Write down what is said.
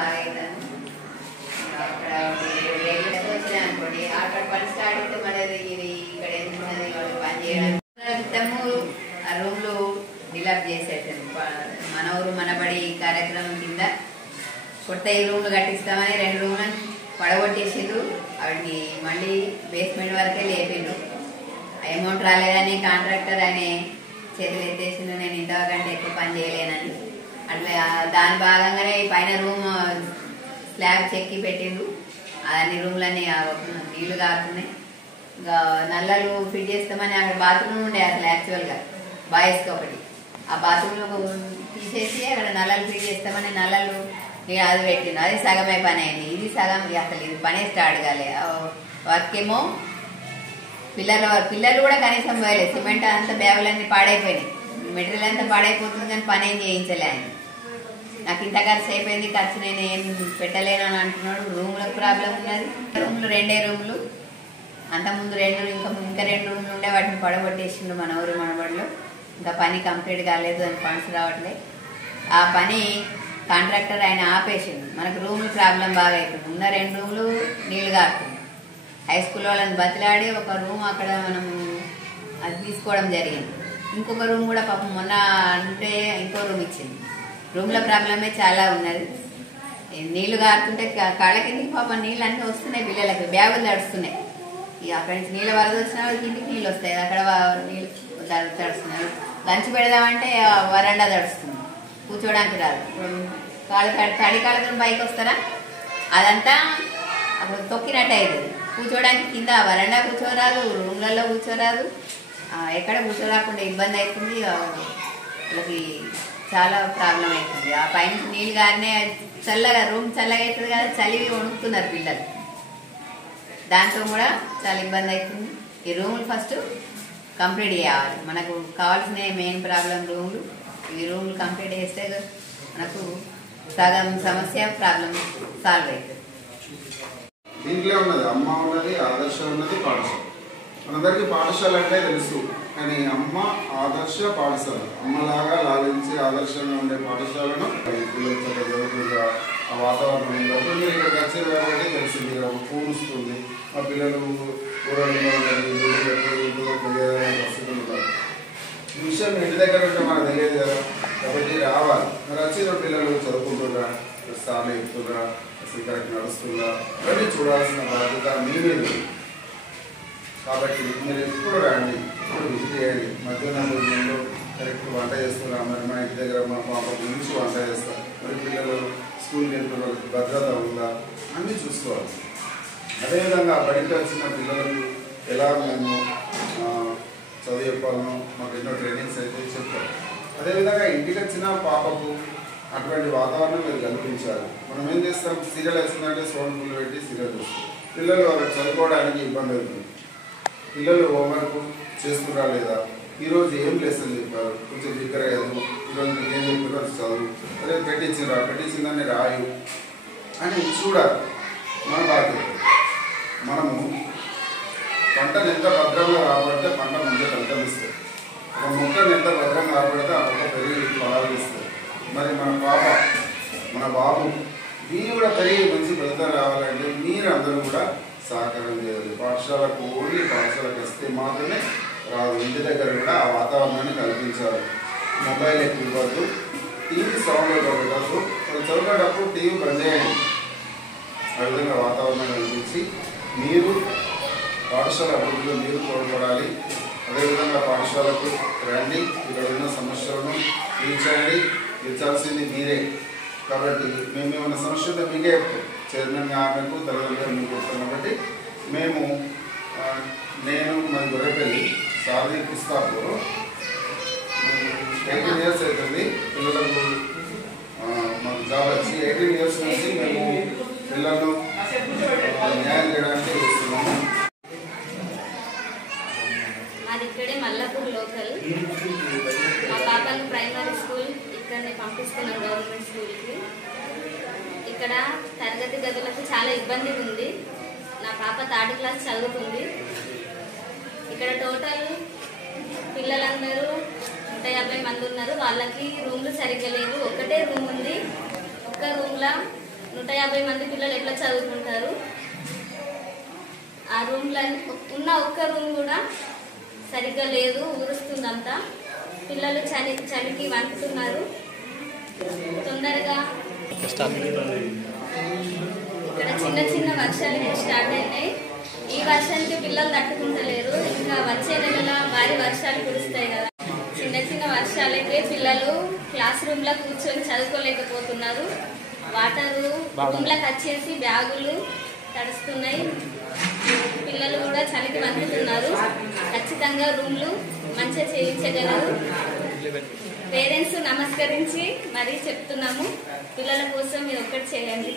బాగా అవుతాను. అక్కడ వచ్చినాయి అనుకోండి, అక్కడ పని స్టార్ట్ అయితే మరి ఇది ఇక్కడ ఎందుకున్నది పని చేయడం క్రితము ఆ రూమ్లు డిలప్ చేసేసాను. మన ఊరు మనబడి కార్యక్రమం కింద కొత్త ఈ రూమ్లు కట్టిస్తామని 2 రూమ్లను పడగొట్టేసిండ్రు. వాటిని మళ్ళీ బేస్మెంట్ వరకే లేపిండ్రు. అమౌంట్ రాలేదని కాంట్రాక్టర్ అని చేతులు ఎత్తేసిండు. నేను ఇంతకంటే ఎక్కువ పని చేయలేనని. అట్లా దాని భాగంగానే పైన రూమ్ స్లాబ్ చెక్కి పెట్టిండు. అన్ని రూమ్లన్నీ నీళ్లు కారుతున్నాయి. ఇంకా నల్లలు ఫిట్ చేస్తామని అక్కడ బాత్రూమ్ ఉండే అసలు యాక్చువల్గా బాయ్స్కి ఒకటి. ఆ బాత్రూంలో తీసేసి అక్కడ నల్లలు ఫిట్ చేస్తామని నల్లలు అది పెట్టిండు. అది సగమే పని అయింది. ఇది సగం అసలు ఇది పనే స్టార్ట్ కాలే. వర్క్ ఏమో పిల్లలు కూడా కనీసం పోయలేదు. సిమెంట్ అంతా బ్యాగులన్నీ పాడైపోయినాయి. మెటీరియల్ అంతా పాడైపోతుంది కానీ పని ఏం చేయించలే ఆయన. నాకు ఇంత ఖర్చు అయిపోయింది, ఖర్చు నేను ఏం పెట్టలేను అని అంటున్నాడు. రూమ్లకు ప్రాబ్లం ఉన్నది. రూమ్లు 2 రూమ్లు, అంతకుముందు 2 ఇంకా 2 రూమ్లు ఉండే వాటిని పడగొట్టేసిండు మన ఊరు మనబడిలో. ఇంకా పని కంప్లీట్ కాలేదు, అని ఫండ్స్ రావట్లే. ఆ పని కాంట్రాక్టర్ ఆయన ఆపేసిండు. మనకు రూమ్లు ప్రాబ్లం బాగా అవుతుంది. ఉన్న 2 రూమ్లు నీళ్లు కారుతుంది. హై స్కూల్ వాళ్ళని బతిలాడి ఒక రూమ్ అక్కడ మనం అది తీసుకోవడం జరిగింది. ఇంకొక రూమ్ కూడా పాపం మొన్న అంటే ఇంకో రూమ్ ఇచ్చింది. రూమ్ల ప్రాబ్లమే చాలా ఉన్నది. నీళ్లు కారుతుంటే కాళ్ళ కిందికి పాపం నీళ్ళు అన్నీ వస్తున్నాయి. పిల్లలకి బ్యాగులు తడుస్తున్నాయి. ఇక అక్కడి నుంచి నీళ్ళ వరద వచ్చినా కిందికి నీళ్ళు వస్తాయి. అక్కడ నీళ్ళు తడుస్తున్నాయి. లంచ్ పెడదామంటే వరండా తడుస్తుంది, కూర్చోడానికి రాదు. తడి కాళ్ళతో బైక్ వస్తారా, అదంతా అప్పుడు తొక్కినట్టు అవుతుంది. కూర్చోడానికి కింద వరండా కూర్చోరాదు, రూమ్లలో కూర్చోరాదు. ఎక్కడ కూర్చోరాకుండా ఇబ్బంది అవుతుంది. వాళ్ళకి చాలా ప్రాబ్లం అవుతుంది. ఆ పైన నీళ్ళు గారినే చల్లగా రూమ్ చల్లగా అవుతుంది కదా, చలివి వణుకుతున్నారు పిల్లలు. దాంతో కూడా చాలా ఇబ్బంది అవుతుంది. ఈ రూములు ఫస్ట్ కంప్లీట్ చేయాలి. మనకు కావాల్సిన మెయిన్ ప్రాబ్లం రూములు. ఈ రూములు కంప్లీట్ చేస్తే మనకు సగం సమస్య ప్రాబ్లం సాల్వ్ అవుతుంది. దీంట్లో ఉన్నది అమ్మ ఉన్నది, ఆదర్శ ఉన్నది, పాఠశాల. మనందరికీ పాఠశాల అంటే తెలుసు, కానీ అమ్మ ఆదర్శ పాఠశాల. అమ్మలాగా లాలించి ఆదర్శంగా ఉండే పాఠశాలను పిల్లలు చక్కగా చదువుతుందా ఆ వాతావరణం ఉందో మీరు ఇక్కడికి వచ్చేది కాబట్టి తెలిసింది. పూరుస్తుంది, మా పిల్లలు ఊరలో పరిస్థితులు ఉంటారు. ఈ విషయం ఇంటి దగ్గర ఉంటే మనకు తెలియదు కదా, కాబట్టి రావాలి. మరి వచ్చిన పిల్లలు చదువుకుంటున్నా, స్థానం ఎక్కుతున్నా, అసలు కరెక్ట్ నడుస్తుందా అవన్నీ చూడాల్సిన బాధ్యత మీ మీద. కాబట్టి మీరు ఎప్పుడు రండి, ఇప్పుడు విజిట్ చేయండి. మధ్యాహ్నం భోజనంలో కరెక్ట్ వంట చేస్తున్నా, మరి మా ఇంటి దగ్గర మా పాప గురించి వంట చేస్తారు, మరి పిల్లలు స్కూల్కి వెళ్తున్న వాళ్ళకి భద్రత ఉందా అన్నీ చూసుకోవాలి. అదేవిధంగా బయట వచ్చిన పిల్లలకు ఎలా మేము చదువు చెప్పాలనో మాకు ఎన్నో ట్రైనింగ్స్ అయితే చెప్తాం. అదేవిధంగా ఇంటికి వచ్చిన పాపకు అటువంటి వాతావరణం మీరు కల్పించాలి. మనం ఏం చేస్తాం, సీరియల్ వేస్తుందంటే సౌండ్ ఫుల్ పెట్టి సీరియల్ చూస్తాం. పిల్లలు వాళ్ళకి చదువుకోవడానికి ఇబ్బంది అవుతుంది. పిల్లలు హోంవర్క్ చేస్తున్నారా లేదా, ఈరోజు ఏం లెసన్ చెప్పారు, కొంచెం దగ్గర చదువు, ఈరోజు మీకు ఏం చెప్పారు చదువు, అదే పెట్టించిందని రాయు అని చూడాలి. మన బాధ్యత. మనము పంటను ఎంత భద్రంగా కాపాడితే పంట ముందే ఫలితం ఇస్తుంది. ఒక మొక్కను ఎంత భద్రంగా కాపాడితే ఆ మొక్క పెరిగి ఫలాలు ఇస్తుంది. మరి మన పాప మన బాబు వీరు కూడా పెరిగి మంచి ఫలితం రావాలంటే మీరు అందరూ కూడా సహకారం చేయాలి. పాఠశాలకు ఓన్లీ పాఠశాలకు వస్తే మాత్రమే రాదు. ఇంటి దగ్గర కూడా ఆ వాతావరణాన్ని కల్పించాలి. మొబైల్ ఎక్కువ ఇవ్వద్దు, టీవీ సౌండ్ పెట్టద్దు. చదువుకునేటప్పుడు టీవీ బంద్ చేయండి. ఆ విధంగా వాతావరణం కల్పించి మీరు పాఠశాల అభివృద్ధిలో మీరు తోడ్పడాలి. అదేవిధంగా పాఠశాలకు రండి, ఇక్కడ ఉన్న సమస్యలను తీర్చాల్సింది మీరే. కాబట్టి మేము ఏమైనా సమస్య ఉంటే మీకే చైర్మన్ ఆమెకు తల్లిదండ్రులు మీకు చెప్తాం. కాబట్టి నేను మన గొర్రెపల్లి సారీ పుస్తకాలు 18 years అవుతుంది. పిల్లలకు మాకు జాబ్ వచ్చి 18 years నుంచి మేము పిల్లలను న్యాయం చేయడానికి వస్తున్నాము. మాది ఇక్కడే మల్లాపూర్ లోకల్. మా పాపను ప్రైమరీ స్కూల్ ఇక్కడనే పంపిస్తున్నాం, గవర్నమెంట్ స్కూల్కి. ఇక్కడ తరగతి గదులకు చాలా ఇబ్బంది ఉంది. నా పాప 3rd క్లాస్ చదువుతుంది. ఇక్కడ టోటల్ పిల్లలందరూ 150 మంది ఉన్నారు. వాళ్ళకి రూమ్లు సరిగ్గా లేవు. ఒకటే రూమ్ ఉంది. ఒక్క రూమ్లో 150 మంది పిల్లలు ఎట్లా చదువుకుంటారు? ఆ రూమ్లో ఉన్న ఒక్క రూమ్ కూడా సరిగ్గా లేదు, ఊరుస్తుందంతా. పిల్లలు చలికి వణుకుతున్నారు. తొందరగా ఇక్కడ చిన్న చిన్న వర్షాలు స్టార్ట్ అయినాయి. ఈ వర్షానికి పిల్లలు తట్టుకుంటలేరు. ఇంకా వచ్చే నెలలో భారీ వర్షాలు కురుస్తాయి కదా. చిన్న చిన్న వర్షాలకే పిల్లలు క్లాస్ రూమ్లో కూర్చొని చదువుకోలేకపోతున్నారు. వాటరు రూమ్లకు వచ్చేసి బ్యాగులు తడుస్తున్నాయి. పిల్లలు కూడా చలికి వణుకుతున్నారు. ఖచ్చితంగా రూమ్లు మంచిగా చేయించగలరు. పేరెంట్స్ నమస్కరించి మరీ చెప్తున్నాము, పిల్లల కోసం మీరు ఒక్కటి చేయండి.